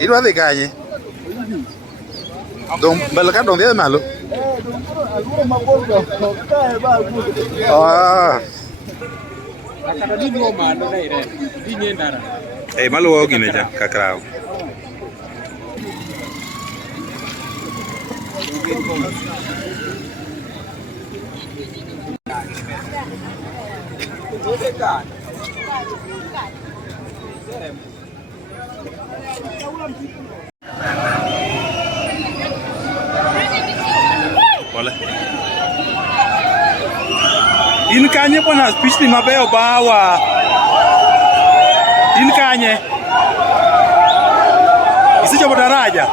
Idwa dhi kanye? Mbele ka dong dhi malo? Maluwo gine cha kakraw. Boleh. In kanye bwana speech ni mabeyo bawa. In kanye. Isicho daraja.